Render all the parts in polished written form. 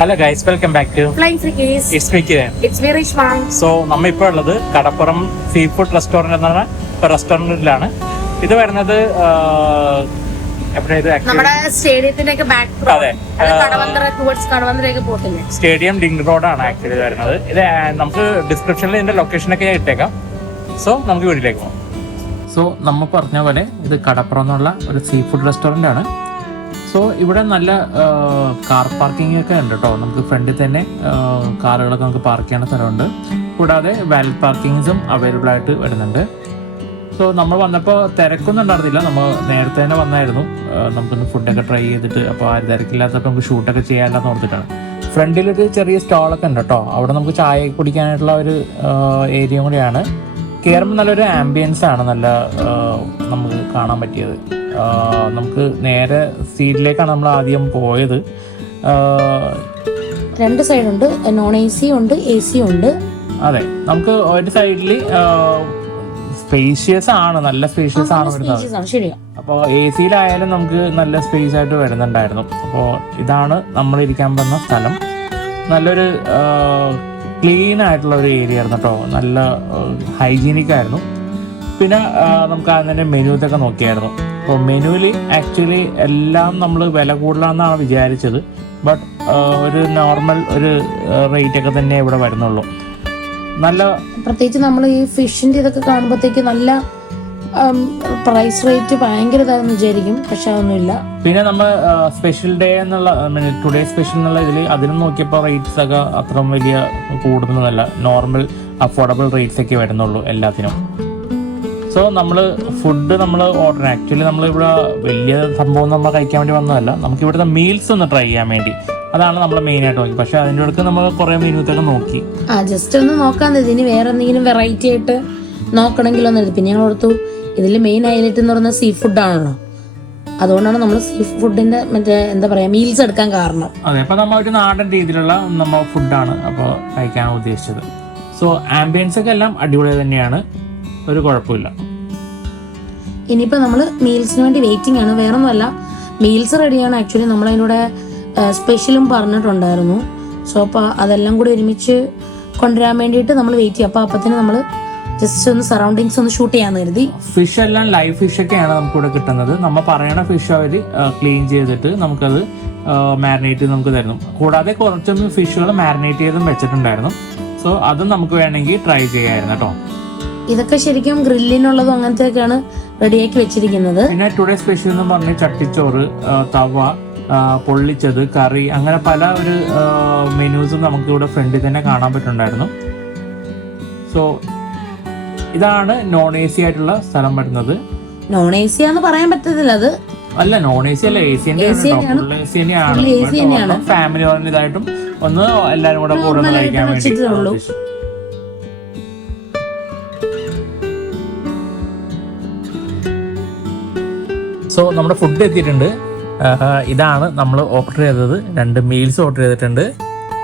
Hello guys, welcome back to Flying Frickies. It's me Kiran. It's me Rishma. So നമ്മളിപ്പോൾ ഉള്ളത് കടപ്പുറം sea food restaurant എന്ന റെസ്റ്റോറൻറ്റിലാണ്. ഇത് വരുന്നത് നമ്മുടെ സ്റ്റേഡിയത്തിന്റെ ഒക്കെ ബാക്ക് അതെ, കടവന്ത്രയൊക്കെ പോകത്തില്ലേ, സ്റ്റേഡിയം ലിങ്ക് റോഡാണ് ആക്ച്വലി വരുന്നത്. ഇത് നമുക്ക് ഡിസ്ക്രിപ്ഷനിൽ ഇതിന്റെ ലൊക്കേഷനൊക്കെ ഞാൻ ഇട്ടേക്കാം. സോ നമുക്ക് വീട്ടിലേക്ക് പോകാം. സോ നമ്മൾ പറഞ്ഞ പോലെ ഇത് കടപ്പുറം എന്നുള്ള ഒരു സീ ഫുഡ് റെസ്റ്റോറൻ്റ് ആണ്. സോ ഇവിടെ നല്ല കാർ പാർക്കിംഗ് ഒക്കെ ഉണ്ട് കേട്ടോ. നമുക്ക് ഫ്രണ്ടിൽ തന്നെ കാറുകളൊക്കെ നമുക്ക് പാർക്ക് ചെയ്യാൻ സ്ഥലമുണ്ട്. കൂടാതെ വാലറ്റ് പാർക്കിങ്സും അവൈലബിൾ ആയിട്ട് വരുന്നുണ്ട്. സോ നമ്മൾ വന്നപ്പോൾ തിരക്കൊന്നും ഉണ്ടായിരുന്നില്ല. നമ്മൾ നേരത്തെ തന്നെ വന്നായിരുന്നു. നമുക്കൊന്ന് ഫുഡൊക്കെ ട്രൈ ചെയ്തിട്ട്, അപ്പോൾ ആ തിരക്കില്ലാത്തപ്പോൾ നമുക്ക് ഷൂട്ടൊക്കെ ചെയ്യാനില്ലെന്ന് ഓർത്തിട്ടാണ്. ഫ്രണ്ടിലൊരു ചെറിയ സ്റ്റോളൊക്കെ ഉണ്ട് കേട്ടോ. അവിടെ നമുക്ക് ചായ കുടിക്കാനായിട്ടുള്ള ഒരു ഏരിയ കൂടിയാണ്. കയറുമ്പോൾ നല്ലൊരു ആംബിയൻസ് ആണ്, നല്ല നമുക്ക് കാണാൻ പറ്റിയത്. നമുക്ക് നേരെ സീറ്റിലേക്കാണ് നമ്മൾ ആദ്യം പോയത്. രണ്ട് സൈഡുണ്ട്, നോൺ എ സി ഉണ്ട്, എ സി ഉണ്ട്. അതെ, നമുക്ക് ഒരു സൈഡിൽ സ്പേഷ്യസ് ആണ്, നല്ല സ്പേഷ്യസ് ആണ് വരുന്നത്. അപ്പോൾ എ സിയിലായാലും നമുക്ക് നല്ല സ്പേസ് ആയിട്ട് വരുന്നുണ്ടായിരുന്നു. അപ്പോൾ ഇതാണ് നമ്മൾ ഇരിക്കാൻ പറ്റുന്ന സ്ഥലം. നല്ലൊരു ക്ലീൻ ആയിട്ടുള്ള ഒരു ഏരിയ ആയിരുന്നു കേട്ടോ. നല്ല ഹൈജീനിക് ആയിരുന്നു. പിന്നെ നമുക്ക് അതിൻ്റെ മെനുവൊക്കെ നോക്കിയായിരുന്നു. അപ്പോൾ മെനുവിൽ ആക്ച്വലി എല്ലാം നമ്മൾ വില കൂടുതലാണെന്നാണ് വിചാരിച്ചത്. ബട്ട് ഒരു നോർമൽ ഒരു റേറ്റൊക്കെ തന്നെ ഇവിടെ വരുന്നുള്ളൂ. നല്ല പ്രത്യേകിച്ച് നമ്മൾ ഈ ഫിഷിൻ്റെ ഇതൊക്കെ കാണുമ്പോഴത്തേക്ക് നല്ല പ്രൈസ് റേറ്റ് ഭയങ്കര ഇതാണെന്ന് വിചാരിക്കും, പക്ഷെ അതൊന്നുമില്ല. പിന്നെ നമ്മൾ സ്പെഷ്യൽ ഡേ എന്നുള്ള ടുഡേ സ്പെഷ്യൽ എന്നുള്ള ഇതിൽ അതിനും നോക്കിയപ്പോൾ റേറ്റ്സ് ഒക്കെ അത്ര വലിയ കൂടുതലൊന്നുമല്ല. നോർമൽ അഫോർഡബിൾ റേറ്റ്സ് ഒക്കെ വരുന്നുള്ളൂ എല്ലാത്തിനും. സോ നമ്മൾ ഫുഡ് നമ്മൾ ഓർഡർ, ആക്ച്വലി നമ്മളിവിടെ വലിയ സംഭവം നമ്മൾ കഴിക്കാൻ വേണ്ടി വന്നതല്ല. നമുക്ക് ഇവിടുത്തെ മീൽസ് ഒന്ന് ട്രൈ ചെയ്യാൻ വേണ്ടി, അതാണ് നമ്മൾ മെയിൻ ആയിട്ട് നോക്കി. പക്ഷെ അതിൻ്റെ അടുത്ത് നമ്മൾ കുറേ മെനുത്തൊക്കെ നോക്കി. ജസ്റ്റ് ഒന്ന് നോക്കാൻ ഇനി വേറെ എന്തെങ്കിലും വെറൈറ്റി ആയിട്ട് നോക്കണമെങ്കിലൊന്നും എഴുതി. പിന്നെ ഞങ്ങൾ ഓർത്തു ഇതിൽ മെയിൻ ഹൈലൈറ്റ് എന്ന് പറയുന്നത് സീ ഫുഡ് ആണല്ലോ, അതുകൊണ്ടാണ് നമ്മൾ സീ ഫുഡിന്റെ മറ്റേ എന്താ പറയാ മീൽസ് എടുക്കാൻ കാരണം. അതെ, അപ്പൊ നമ്മൾ ഒരു നാടൻ രീതിയിലുള്ള നമ്മൾ ഫുഡാണ് അപ്പോൾ കഴിക്കാൻ ഉദ്ദേശിച്ചത്. സോ ആംബിയൻസ് ഒക്കെ എല്ലാം അടിപൊളി തന്നെയാണ്, ഒരു കുഴപ്പമില്ല. ഇനിയിപ്പോ നമ്മൾ മീൽസിന് വേണ്ടി വെയിറ്റിംഗ് ആണ്. വേറൊന്നുമല്ല, മീൽസ് റെഡിയാണ്. ആക്ച്വലി നമ്മൾ അതിലൂടെ സ്പെഷ്യലും പറഞ്ഞിട്ടുണ്ടായിരുന്നു. സോ അപ്പോൾ അതെല്ലാം കൂടി ഒരുമിച്ച് കൊണ്ടുവരാൻ വേണ്ടിയിട്ട് നമ്മൾ വെയിറ്റ് ചെയ്യും. അപ്പോൾ അപ്പത്തിന് നമ്മൾ ജസ്റ്റ് ഒന്ന് സറൗണ്ടിങ്സ് ഒന്ന് ഷൂട്ട് ചെയ്യാന്ന് കരുതി. ഫിഷ് എല്ലാം ലൈവ് ഫിഷ് ഒക്കെയാണ് നമുക്കിവിടെ കിട്ടുന്നത്. നമ്മൾ പറയണ ഫിഷ് അവർ ക്ലീൻ ചെയ്തിട്ട് നമുക്കത് മാരിനേറ്റ് ചെയ്ത് നമുക്ക് തരുന്നു. കൂടാതെ കുറച്ചൊന്ന് ഫിഷുകൾ മാരിനേറ്റ് ചെയ്തും വെച്ചിട്ടുണ്ടായിരുന്നു. സോ അതും നമുക്ക് വേണമെങ്കിൽ ട്രൈ ചെയ്യാമായിരുന്നു കേട്ടോ. ഇതൊക്കെ ശരിക്കും ഗ്രില്ലിനുള്ളതും അങ്ങനത്തെയൊക്കെയാണ് റെഡിയാക്കി വെച്ചിരിക്കുന്നത്. പിന്നെ ടുഡേ സ്പെഷ്യൽ എന്ന് പറഞ്ഞ് ചട്ടിച്ചോറ്, തവ, പൊള്ളിച്ചത്, കറി, അങ്ങനെ പല ഒരു മെനൂസും നമുക്ക് ഇവിടെ ഫ്രണ്ടിൽ തന്നെ കാണാൻ പറ്റുന്നുണ്ടായിരുന്നു. സോ ഇതാണ് നോൺ എ സി ആയിട്ടുള്ള സ്ഥലം വരുന്നത്. നോൺ എ സി ആണെന്ന് പറയാൻ പറ്റത്തില്ല, അത് അല്ല, നോൺ എ സി അല്ല, എ സി തന്നെയാണ്. ഫാമിലി ഇതായിട്ടും ഒന്ന് എല്ലാരും കൂടെ കൂടെ കഴിക്കാൻ വേണ്ടി. സോ നമ്മുടെ ഫുഡ് എത്തിയിട്ടുണ്ട്. ഇതാണ് നമ്മൾ ഓർഡർ ചെയ്തത്. 2 മീൽസ് ഓർഡർ ചെയ്തിട്ടുണ്ട്.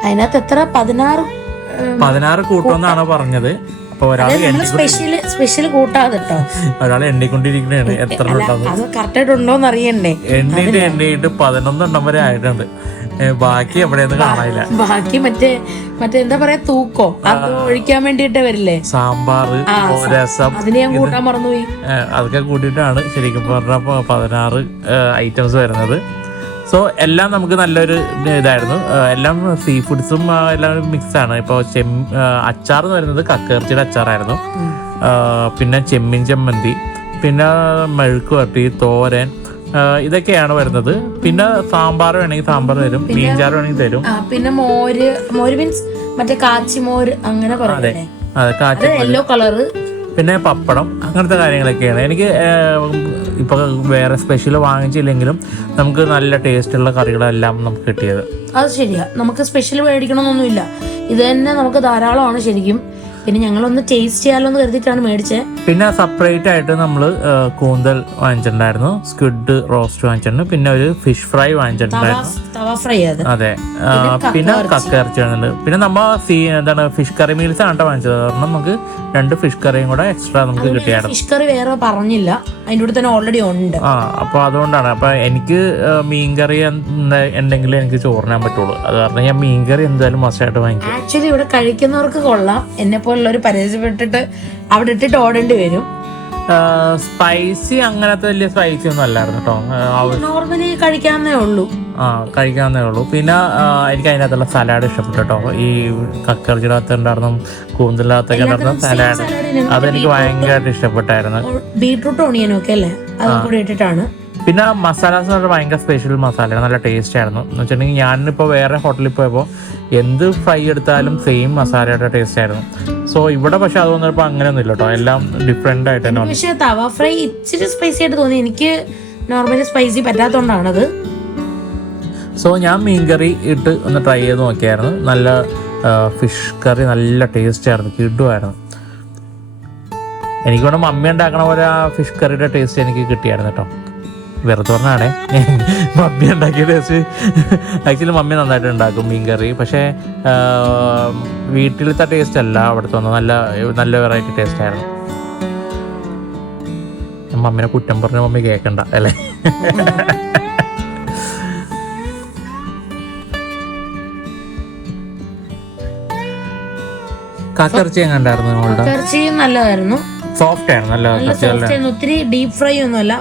അതിനകത്ത് എത്ര 16 കൂട്ടമെന്നാണ് പറഞ്ഞത്. അപ്പൊ ഒരാൾ സ്പെഷ്യൽ കൂട്ടാതെ ഒരാൾ എണ്ണിക്കൊണ്ടിരിക്കണേ എത്ര ഉണ്ടോന്ന് അറിയണ്ടേ. എണ്ണിയിട്ട് 11 എണ്ണം വരെ ആയിട്ടുണ്ട്. ബാക്കി എവിടെയൊന്നും കാണാനില്ല. ബാക്കി മറ്റേ എന്താ പറയാ തൂക്കോ അത് ഒഴിക്കാൻ വേണ്ടിട്ട് വരില്ലേ, സാമ്പാർ, രസം, അതിന് ഞാൻ കൂട്ടാൻ മറന്നുപോയി. അതൊക്കെ കൂട്ടിയിട്ടാണ് ശരിക്കും പറഞ്ഞപ്പോ 16 ഐറ്റംസ് വരുന്നത്. സോ എല്ലാം നമുക്ക് നല്ലൊരു ഇതായിരുന്നു. എല്ലാം സീ ഫുഡ്സും എല്ലാം മിക്സ് ആണ്. ഇപ്പോൾ അച്ചാർ എന്ന് പറയുന്നത് കക്കയിറച്ചിയുടെ അച്ചാറായിരുന്നു. പിന്നെ ചെമ്മീൻ ചമ്മന്തി, പിന്നെ മെഴുക്ക് വരട്ടി, തോരൻ, ഇതൊക്കെയാണ് വരുന്നത്. പിന്നെ സാമ്പാർ വേണമെങ്കിൽ സാമ്പാർ തരും, മീൻചാറ് വേണമെങ്കിൽ തരും. പിന്നെ മോര് മീൻസ് മറ്റേ കാച്ചിമോര് അങ്ങനെ പറയല്ലേ, യെല്ലോ കളറ്. പിന്നെ പപ്പടം, അങ്ങനത്തെ കാര്യങ്ങളൊക്കെയാണ്. എനിക്ക് ഇപ്പൊ വേറെ സ്പെഷ്യൽ വാങ്ങിച്ചില്ലെങ്കിലും നമുക്ക് നല്ല ടേസ്റ്റുള്ള കറികളെല്ലാം നമുക്ക് കിട്ടിയത്. അത് ശരിയാ, നമുക്ക് സ്പെഷ്യൽ മേടിക്കണമെന്നൊന്നുമില്ല, ഇത് തന്നെ നമുക്ക് ധാരാളമാണ് ശരിക്കും. പിന്നെ ഞങ്ങളൊന്ന് ടേസ്റ്റ് ചെയ്യാലോ എന്ന് കരുതിയിട്ടാണ് മേടിച്ചത്. പിന്നെ സെപ്പറേറ്റ് ആയിട്ട് നമ്മൾ കൂന്തൽ വാങ്ങിച്ചിട്ടുണ്ടായിരുന്നു, സ്ക്വിഡ് റോസ്റ്റ് വാങ്ങിച്ചിട്ടുണ്ട്, പിന്നെ ഒരു ഫിഷ് ഫ്രൈ വാങ്ങിച്ചിട്ടുണ്ടായിരുന്നു. തവ ഫ്രൈ അത്. അതെ, പിന്നെ കക്കയിറച്ചി വാങ്ങുന്നുണ്ട്. പിന്നെ നമ്മ എന്താണ് ഫിഷ് കറി മീൽസ് ആണ് വാങ്ങിച്ചത്. കാരണം നമുക്ക് 2 ഫിഷ് കറിയും കൂടെ എക്സ്ട്രാ നമുക്ക് കിട്ടിയായിരുന്നു. ഫിഷ് കറി വേറെ പറഞ്ഞില്ല, അതിൻ്റെ കൂടെ തന്നെ ഓൾറെഡി ഉണ്ട്. അപ്പൊ അതുകൊണ്ടാണ്. അപ്പൊ എനിക്ക് മീൻകറി എന്തെങ്കിലും എനിക്ക് ചോറിനാൻ പറ്റുള്ളൂ. അത് കാരണം ഞാൻ മീൻകറി എന്തായാലും മസ്റ്റായിട്ട് വാങ്ങിക്കും. ആക്ച്വലി ഇവിടെ കഴിക്കുന്നവർക്ക് കൊള്ളാം, എന്നെ പോലുള്ളവർ പരിചയപ്പെട്ടിട്ട് അവിടെ ഇട്ടിട്ട് ഓടേണ്ടി വരും. സ്പൈസി അങ്ങനത്തെ വലിയ സ്പൈസി ഒന്നും അല്ലായിരുന്നു കേട്ടോ. നോർമലി കഴിക്കാവുന്നേ ഉള്ളൂ. കഴിക്കാവുന്നേ ഉള്ളൂ. പിന്നെ എനിക്ക് അതിനകത്തുള്ള സലാഡ് ഇഷ്ടപ്പെട്ടു കേട്ടോ. ഈ കക്കറിച്ചിയുടെ അകത്ത് ഉണ്ടായിരുന്നു, കൂന്തലിനകത്തൊക്കെ ഉണ്ടായിരുന്ന സലാഡ്, അതെനിക്ക് ഭയങ്കരമായിട്ട് ഇഷ്ടപ്പെട്ടായിരുന്നു. ബീട്രൂട്ട് ഓണിയനും ഒക്കെ അല്ലേ, അതും കൂടി ഇട്ടിട്ടാണ്. പിന്നെ മസാലാസ് എന്ന് പറഞ്ഞാൽ ഭയങ്കര സ്പെഷ്യൽ മസാലയാണ്, നല്ല ടേസ്റ്റ് ആയിരുന്നു. എന്ന് വെച്ചിട്ടുണ്ടെങ്കിൽ ഞാനിപ്പോൾ വേറെ ഹോട്ടലിൽ പോയപ്പോൾ എന്ത് ഫ്രൈ എടുത്താലും സെയിം മസാലയുടെ ടേസ്റ്റ് ആയിരുന്നു. സോ ഇവിടെ പക്ഷെ അത് വന്നപ്പോൾ അങ്ങനെയൊന്നും ഇല്ല കേട്ടോ, എല്ലാം ഡിഫറെന്റ് ആയിട്ട് തന്നെ. പക്ഷേ തവ ഫ്രൈ ഇച്ചിരി സ്പൈസി ആയിട്ട് തോന്നി, എനിക്ക് നോർമലി സ്പൈസി പറ്റാത്തതുകൊണ്ടാണത്. സോ ഞാൻ മീൻകറി ഇട്ട് ഒന്ന് ട്രൈ ചെയ്ത് നോക്കിയായിരുന്നു. നല്ല ഫിഷ് കറി നല്ല ടേസ്റ്റ് ആയിരുന്നു, കിടുമായിരുന്നു. എനിക്ക് വേണം മമ്മി ഉണ്ടാക്കണ പോലെ ആ ഫിഷ് കറിയുടെ ടേസ്റ്റ് എനിക്ക് കിട്ടിയായിരുന്നു കേട്ടോ. വെറുതെ പറഞ്ഞാണേ, മമ്മി ഉണ്ടാക്കിയ ടേസ്റ്റ്. ആക്ച്വലി മമ്മി നന്നായിട്ട് ഉണ്ടാക്കും മീൻ കറി, പക്ഷേ വീട്ടിലത്തെ ടേസ്റ്റ് അല്ല അവിടുത്തെ വന്നത്. നല്ല വെറൈറ്റി ടേസ്റ്റ് ആയിരുന്നു. മമ്മിനെ കുറ്റം പറഞ്ഞ മമ്മി കേൾക്കണ്ട അല്ലേ. കക്കയിറച്ചി എങ്ങനെ ഉണ്ടായിരുന്നു? കക്കയിറച്ചി നല്ലതായിരുന്നു, സോഫ്റ്റ് ആയിരുന്നു, നല്ല ഒത്തിരി ഡീപ് ഫ്രൈ ഒന്നും അല്ല,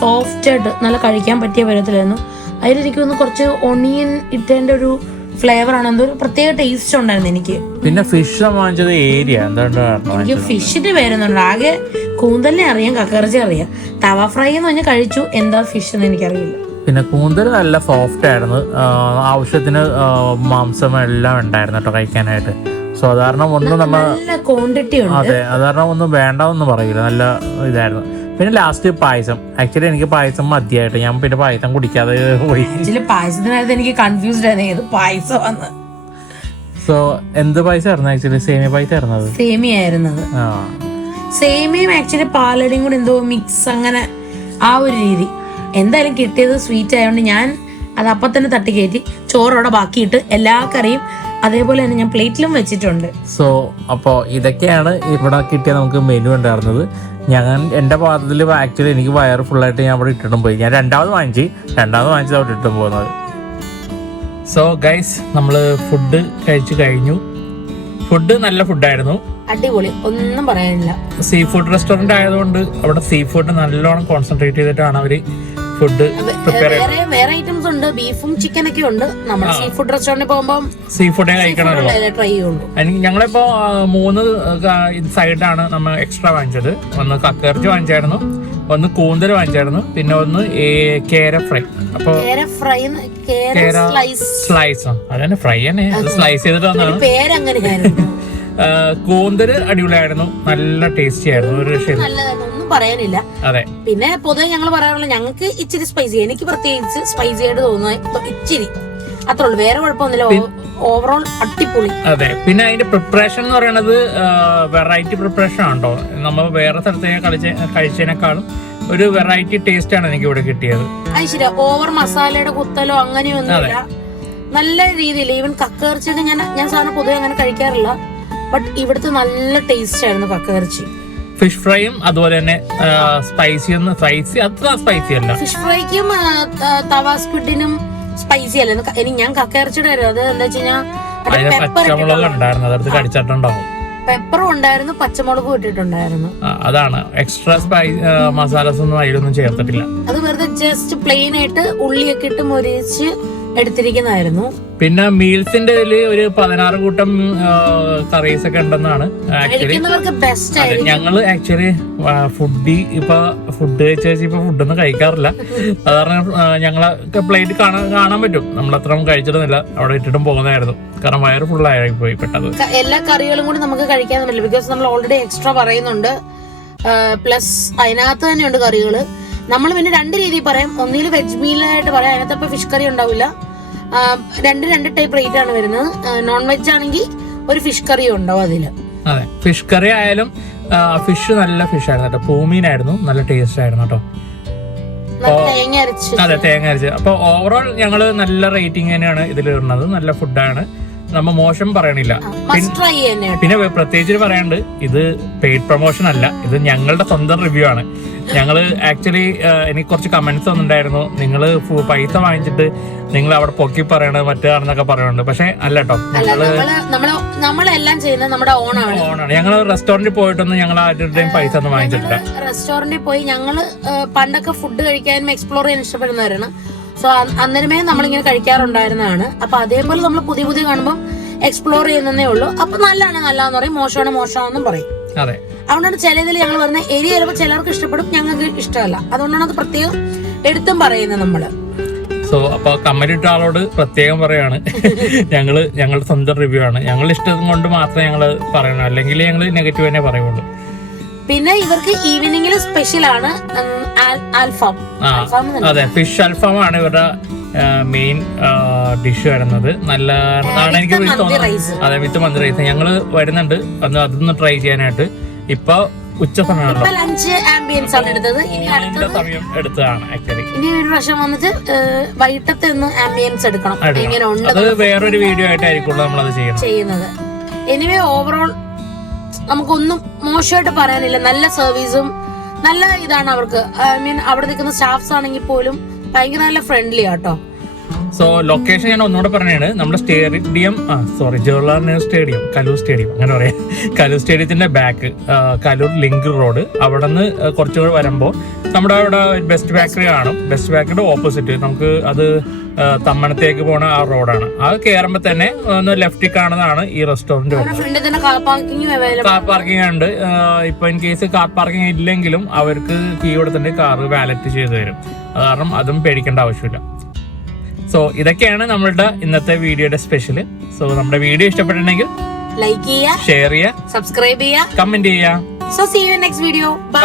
സോഫ്റ്റ് ആയിട്ട് നല്ല കഴിക്കാൻ പറ്റിയ പരുവത്തിലായിരുന്നു. അതിലെനിക്ക് ഒന്ന് കുറച്ച് ഒണിയൻ ഇട്ടതിന്റെ ഒരു ഫ്ലേവർ ആണ്, എന്തോ ഒരു പ്രത്യേക ടേസ്റ്റ് ഉണ്ടായിരുന്നു എനിക്ക്. പിന്നെ ഫിഷ് വാങ്ങിച്ചത് ഏരിയ എനിക്ക് ഫിഷിന്റെ പേരൊന്നുണ്ട്, ആകെ കൂന്തലിനെ അറിയാം, കക്കയിറച്ചി അറിയാം. തവ ഫ്രൈ എന്ന് പറഞ്ഞാൽ കഴിച്ചു, എന്താ ഫിഷ് എന്ന് എനിക്കറിയില്ല. പിന്നെ കൂന്തൽ നല്ല സോഫ്റ്റ് ആയിരുന്നു, ആവശ്യത്തിന് മാംസം എല്ലാം ഉണ്ടായിരുന്നു കേട്ടോ കഴിക്കാനായിട്ട്. സോ അതാരണം ഒന്നും നല്ല ക്വാണ്ടിറ്റി ഉണ്ട്. അതെ, അതാരണം ഒന്നും വേണ്ടെന്നൊന്നും പറയില്ല, നല്ല ഇതായിരുന്നു. പിന്നെ ലാസ്റ്റ് പായസം. ആക്ച്വലി എനിക്ക് പായസം മതിയായിട്ട് ഞാൻ പിന്നെ പായസം കുടിക്കാതെ പോയി. പായസത്തിനകത്ത് എനിക്ക് കൺഫ്യൂസ്ഡ് ആയിരുന്നു പായസം വന്ന്. സോ എന്ത് പായസമായിരുന്നു? ആക്ച്വലി സേമിയ പായസം സേമിയായിരുന്നത്. സേമിയയും ആക്ച്വലി പാലടയും കൂടെ എന്തോ മിക്സ്, അങ്ങനെ ആ ഒരു രീതി. എന്തായാലും കിട്ടിയത് സ്വീറ്റ് ആയതുകൊണ്ട് ഞാൻ അത് അപ്പം തന്നെ തട്ടിക്കയറ്റി ചോറോടെ ബാക്കിയിട്ട് എല്ലാ കറിയും അതേപോലെ തന്നെ ഞാൻ പ്ലേറ്റിലും വെച്ചിട്ടുണ്ട്. സോ അപ്പോൾ ഇതൊക്കെയാണ് ഇവിടെ കിട്ടിയ നമുക്ക് മെനു ഉണ്ടായിരുന്നത്. ഞാൻ എൻ്റെ പാത്രത്തിൽ ആക്ച്വലി എനിക്ക് വയറ് ഫുള്ളായിട്ട് ഞാൻ അവിടെ ഇട്ടിട്ടും പോയി. ഞാൻ രണ്ടാമത് വാങ്ങിച്ചത് അവിടെ ഇട്ടും പോകുന്നത്. സോ ഗൈസ്, നമ്മൾ ഫുഡ് കഴിച്ചു കഴിഞ്ഞു. ഫുഡ് നല്ല ഫുഡായിരുന്നു, അടിപൊളി, ഒന്നും പറയാനില്ല. സീ ഫുഡ് റെസ്റ്റോറന്റ് ആയതുകൊണ്ട് അവിടെ സീ ഫുഡ് നല്ലോണം കോൺസെൻട്രേറ്റ് ചെയ്തിട്ടാണ് അവര് ഫുഡ് പ്രിപ്പയർ ചെയ്യുന്നത്. വേറെ ഐറ്റംസ് ഉണ്ട്, ബീഫും ചിക്കൻ ഒക്കെ ഉണ്ട്. നമ്മൾ സീ ഫുഡ് റെസ്റ്റോറന്റിൽ പോകുമ്പോൾ സീ ഫുഡേ കഴിക്കണമല്ലോ. ട്രൈ ചെയ്യുള്ളൂ. ഞങ്ങളിപ്പോ 3 സൈഡാണ് നമ്മൾ എക്സ്ട്രാ വാങ്ങിച്ചത്. ഒന്ന് കക്കയിറച്ചി വാങ്ങിച്ചായിരുന്നു, ഒന്ന് കൂന്തൽ വാങ്ങിച്ചായിരുന്നു, പിന്നെ ഒന്ന് കേര ഫ്രൈ. അപ്പൊ സ്ലൈസ് അതന്നെ ഫ്രൈ തന്നെ, സ്ലൈസ് ചെയ്തിട്ട് വന്നതാണ്. കൂന്തല് അടിപൊളിയായിരുന്നു, നല്ല ടേസ്റ്റി ആയിരുന്നു, ഒരു ഒന്നും പറയാനില്ല. അതെ. പിന്നെ പൊതുവെ ഞങ്ങൾ പറയാറുള്ള ഞങ്ങൾക്ക് ഇച്ചിരി സ്പൈസി, എനിക്ക് പ്രത്യേകിച്ച് സ്പൈസി ആയിട്ട് തോന്നുന്നത് ഇച്ചിരി, അത്രേ ഉള്ളൂ, വേറെ കുഴപ്പമൊന്നുമില്ല. ഓവറോൾ അടിപൊളി. അതെ. പിന്നെ അതിന്റെ പ്രിപ്പറേഷൻ എന്ന് പറയുന്നത് വെറൈറ്റി പ്രിപ്പറേഷൻ ആണോ, നമ്മൾ വേറെ സ്ഥലത്ത് കഴിച്ചതിനേക്കാളും ഒരു വെറൈറ്റി ടേസ്റ്റ് ആണ് എനിക്ക് ഇവിടെ കിട്ടിയത്. അത് ശരിയാ, ഓവർ മസാലയുടെ കുത്തലോ അങ്ങനെയൊന്നുമില്ല, നല്ല രീതിയിൽ. ഈവൻ കക്കയിറച്ചിയൊക്കെ ഞാൻ സാധനം പൊതുവെ അങ്ങനെ കഴിക്കാറില്ല, ബട്ട് ഇവിടുത്തെ നല്ല ടേസ്റ്റ് ആയിരുന്നു കക്കയിറച്ചി. ഫിഷ് ഫ്രൈയും അതുപോലെ തന്നെ അത്ര സ്പൈസി അല്ല. ഫിഷ് ഫ്രൈക്കും തവ സ്ക്വിഡിനും സ്പൈസി അല്ല. ഞാൻ കക്കയിറച്ചിയുടെ അത് എന്താ വെച്ച് കഴിഞ്ഞാൽ പെപ്പറും ഉണ്ടായിരുന്നു, പച്ചമുളകും ഇട്ടിട്ടുണ്ടായിരുന്നു. അതാണ് എക്സ്ട്രാ മസാലസ് ഒന്നും അതിലൊന്നും ചേർത്തിട്ടില്ല. അത് വെറുതെ ജസ്റ്റ് പ്ലെയിൻ ആയിട്ട് ഉള്ളിയൊക്കെ ഇട്ട് മൊരിച്ച് എടുത്തിരിക്കുന്നതായിരുന്നു. പിന്നെ മീൽസിന്റെ ഒരു 16 കൂട്ടം കറീസ് ഒക്കെ ഉണ്ടെന്നാണ് ഞങ്ങള് ആക്ച്വലി ഫുഡ് കഴിച്ച ഫുഡൊന്നും കഴിക്കാറില്ല. കാരണം ഞങ്ങളെ പ്ലേറ്റ് കാണാൻ പറ്റും, നമ്മളത്രയും കഴിച്ചിരുന്നില്ല, അവിടെ ഇട്ടിട്ടും പോകുന്നതായിരുന്നു. കാരണം വയറ് ഫുള്ളായി പോയി പെട്ടെന്ന്. എല്ലാ കറികളും കൂടി നമുക്ക് കഴിക്കാൻ പറ്റില്ല, ബിക്കോസ് നമ്മൾ ഓൾറെഡി എക്സ്ട്രാ പറയുന്നുണ്ട്. പ്ലസ് അതിനകത്ത് തന്നെയുണ്ട് കറികള്. നമ്മൾ പിന്നെ 2 രീതിയിൽ പറയാം, ഒന്നിൽ വെജ് മീലായിട്ട് പറയാം, അതിനകത്ത് ഇപ്പൊ ഫിഷ് കറി ഉണ്ടാവില്ല. 2 ടൈപ്പ് റേറ്റ് ആണ് വരുന്നത്. നോൺ വെജ് ആണെങ്കിൽ ഒരു ഫിഷ് കറിയും ഉണ്ടാവും അതില്. അതെ, ഫിഷ് കറി ആയാലും ഫിഷ് നല്ല ഫിഷ് ആയിരുന്നു കേട്ടോ, പൂമീനായിരുന്നു, നല്ല ടേസ്റ്റ് ആയിരുന്നു കേട്ടോ. അതെ, തേങ്ങ അരച്ച്. അപ്പൊ ഓവറോൾ ഞങ്ങള് നല്ല റേറ്റിംഗ് തന്നെയാണ് ഇതിൽ ഇടുന്നത്. നല്ല ഫുഡാണ്, നമ്മ മോശം പറയണില്ല. പിന്നെ പ്രത്യേകിച്ച് പറയാണ്ട്, ഇത് പെയ്ഡ് പ്രൊമോഷൻ അല്ല, ഇത് ഞങ്ങളുടെ സ്വന്തം റിവ്യൂ ആണ്. ഞങ്ങള് ആക്ച്വലി എനിക്ക് കുറച്ച് കമന്റ്സ് വന്നിട്ടുണ്ടായിരുന്നു, നിങ്ങൾ പൈസ വാങ്ങിച്ചിട്ട് നിങ്ങൾ അവിടെ പൊക്കി പറയണത് മറ്റാണെന്നൊക്കെ പറയുന്നുണ്ട്. പക്ഷെ അല്ല കേട്ടോ, നമ്മളെല്ലാം ചെയ്യുന്നത് നമ്മുടെ ഓണാണ്. ഞങ്ങൾ റെസ്റ്റോറന്റിൽ പോയിട്ടൊന്നും ഞങ്ങൾ ആരുടെയും പൈസ ഒന്നും വാങ്ങിച്ചിട്ടില്ല. റെസ്റ്റോറന്റിൽ പോയി ഞങ്ങള് പണ്ടൊക്കെ ഫുഡ് കഴിക്കാനും എക്സ്പ്ലോർ ചെയ്യാൻ ഇഷ്ടപ്പെടുന്നവരാണ്. സോ അന്നേരമേ നമ്മളിങ്ങനെ കഴിക്കാറുണ്ടായിരുന്നതാണ്. അപ്പൊ അതേപോലെ നമ്മൾ പുതിയ പുതിയ കാണുമ്പോൾ എക്സ്പ്ലോർ ചെയ്യുന്നതേ ഉള്ളൂ. അപ്പൊ നല്ലതാന്ന് പറയും, മോശമാണ് മോശമാണെന്നും പറയും. അതെ, അതുകൊണ്ടാണ് ചിലതിൽ ഞങ്ങൾ പറഞ്ഞ എരി ചിലപ്പോൾ ചിലർക്ക് ഇഷ്ടപ്പെടും, ഞങ്ങൾക്ക് ഇഷ്ടമല്ല. അതുകൊണ്ടാണ് അത് പ്രത്യേകം എടുത്തും പറയുന്നത് നമ്മള്. സോ അപ്പൊ കമന്റ് ഇട്ട ആളോട് പ്രത്യേകം പറയാണ്, ഞങ്ങളുടെ സ്വന്തം റിവ്യൂ ആണ്, ഞങ്ങൾ ഇഷ്ടം കൊണ്ട് മാത്രമേ ഞങ്ങൾ പറയണു, അല്ലെങ്കിൽ ഞങ്ങൾ നെഗറ്റീവ് തന്നെ പറയുള്ളൂ. പിന്നെ ഇവർക്ക് ഈവനിങ്ങിൽ സ്പെഷ്യൽ ആണ് അൽഫാം. അതെ, ഫിഷ് അൽഫാം ആണ് ഇവരുടെ മെയിൻ ഡിഷ് വരുന്നത്. നല്ലതാണ് എനിക്ക് തോന്നുന്നത്. അതെ, വിത്ത് മന്തി റൈസ്. ഞങ്ങള് വരുന്നുണ്ട് അതൊന്ന് ട്രൈ ചെയ്യാനായിട്ട്. ഇപ്പൊ ഉച്ച സമയമാണല്ലോ, ലഞ്ച് ആംബിയൻസ് ആണ് എടുത്തത്. സമയം എടുത്തതാണ് ആക്ച്വലി. ഇനി ഒരു പ്രാവശ്യം വന്നിട്ട് വൈകിട്ടത്തെ ഒന്ന് ആംബിയൻസ് എടുക്കണം. അത് വേറൊരു വീഡിയോ ആയിട്ടായിരിക്കും നമ്മളത് ചെയ്യുന്നത്. എനിവേ ഓവറോൾ നമുക്കൊന്നും മോശമായിട്ട് പറയാനില്ല. നല്ല സർവീസും നല്ല ഇതാണ് അവർക്ക്. ഐ മീൻ അവിടെ നിൽക്കുന്ന സ്റ്റാഫ്സ് ആണെങ്കിൽ പോലും ഭയങ്കര നല്ല ഫ്രണ്ട്ലി ആട്ടോ. സോ ലൊക്കേഷൻ ഞാൻ ഒന്നുകൂടെ പറഞ്ഞാണ്, നമ്മുടെ stadium Jawaharlal Nehru stadium, Kaloor stadium അങ്ങനെ പറയാം. കലൂർ സ്റ്റേഡിയത്തിന്റെ ബാക്ക്, കലൂർ ലിങ്ക് റോഡ്, അവിടെ നിന്ന് കുറച്ചുകൂടെ വരുമ്പോൾ നമ്മുടെ അവിടെ ബെസ്റ്റ് ബേക്കറി കാണും. ബെസ്റ്റ് ബേക്കറിയുടെ ഓപ്പോസിറ്റ് നമുക്ക് അത് തമ്മനത്തേക്ക് പോണ ആ റോഡാണ്. അത് കയറുമ്പോ തന്നെ ഒന്ന് ലെഫ്റ്റിൽ കാണുന്നതാണ് ഈ റെസ്റ്റോറന്റ്. കാർ പാർക്കിംഗ് ഉണ്ട്. ഇപ്പൊ ഇൻ കേസ് കാർ പാർക്കിംഗ് ഇല്ലെങ്കിലും അവർക്ക് കീ കൊടുത്തിട്ട് കാറ് വാലറ്റ് ചെയ്ത് തരും. അത് കാരണം അതും പേടിക്കേണ്ട ആവശ്യമില്ല. സോ ഇതൊക്കെയാണ് നമ്മളുടെ ഇന്നത്തെ വീഡിയോയുടെ സ്പെഷ്യല്. സോ നമ്മുടെ വീഡിയോ ഇഷ്ടപ്പെട്ടിട്ടുണ്ടെങ്കിൽ ലൈക്ക് ചെയ്യുക, ഷെയർ ചെയ്യുക, സബ്സ്ക്രൈബ് ചെയ്യുക, കമന്റ് ചെയ്യുക. So see you next video. By.